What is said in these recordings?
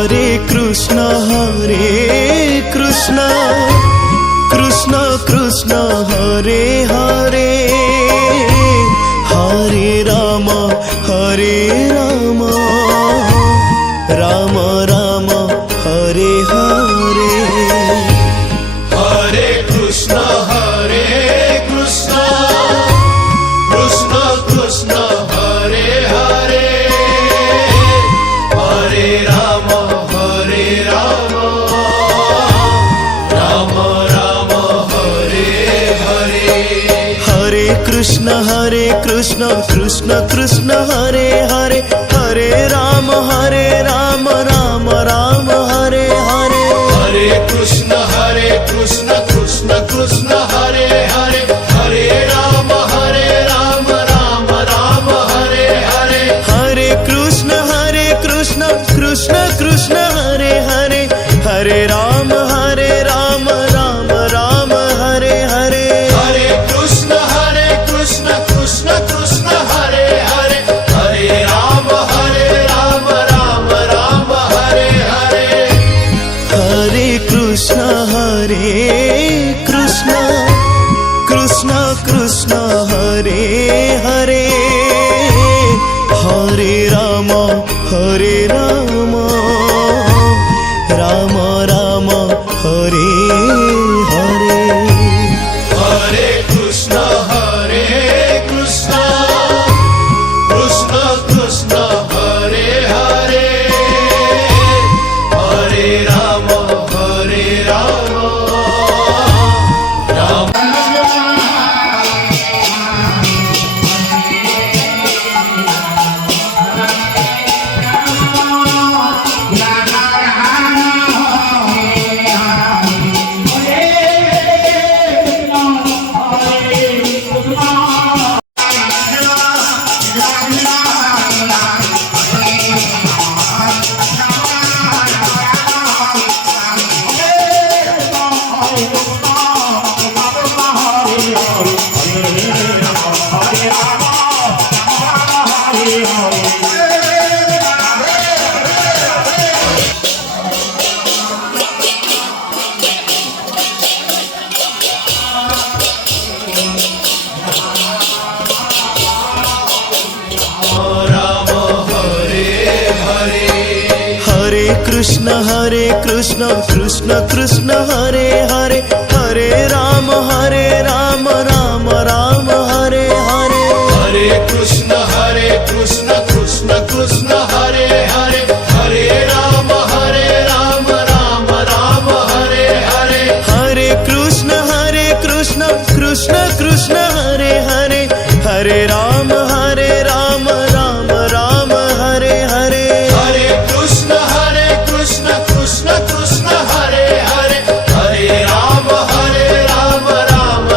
हरे कृष्ण कृष्ण कृष्ण हरे हरे हरे राम राम राम हरे हरे हरे कृष्ण कृष्ण कृष्ण हरे हरे हरे राम राम राम हरे हरे हरे कृष्ण कृष्ण कृष्ण हरे हरे हरे राम राम राम हरे हरे हरे कृष्ण कृष्ण कृष्ण हरे हरे हरे राम राम राम हरे हरे हरे कृष्ण कृष्ण कृष्ण हरे हरे हरे राम राम राम हरे हरे हरे कृष्ण कृष्ण कृष्ण हरे हरे हरे राम राम राम हरे हरे हरे कृष्ण कृष्ण कृष्ण हरे हरे हरे राम राम राम हरे हरे हरे कृष्ण कृष्ण कृष्ण हरे हरे हरे राम राम कृष्ण कृष्ण कृष्ण हरे हरे हरे राम राम राम हरे हरे हरे कृष्ण कृष्ण कृष्ण हरे हरे हरे राम राम राम हरे हरे हरे कृष्ण कृष्ण कृष्ण हरे हरे हरे राम राम राम हरे हरे हरे कृष्ण कृष्ण कृष्ण हरे हरे हरे राम राम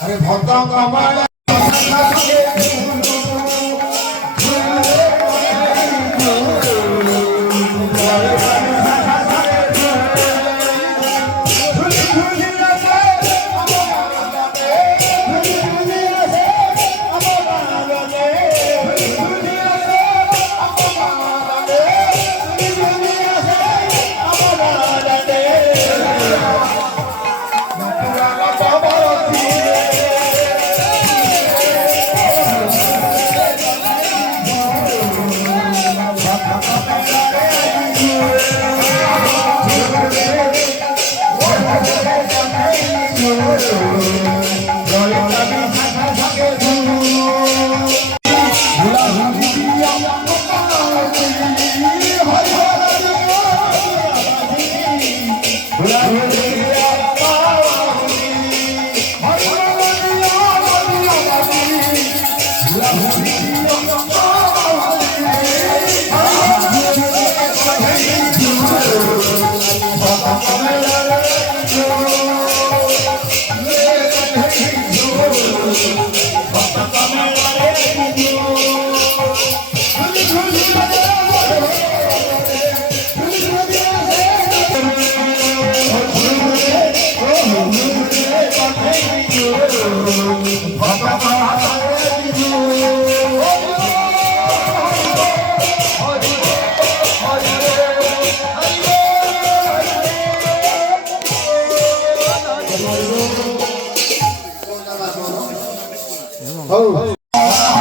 अरे भक्त कमल Oh.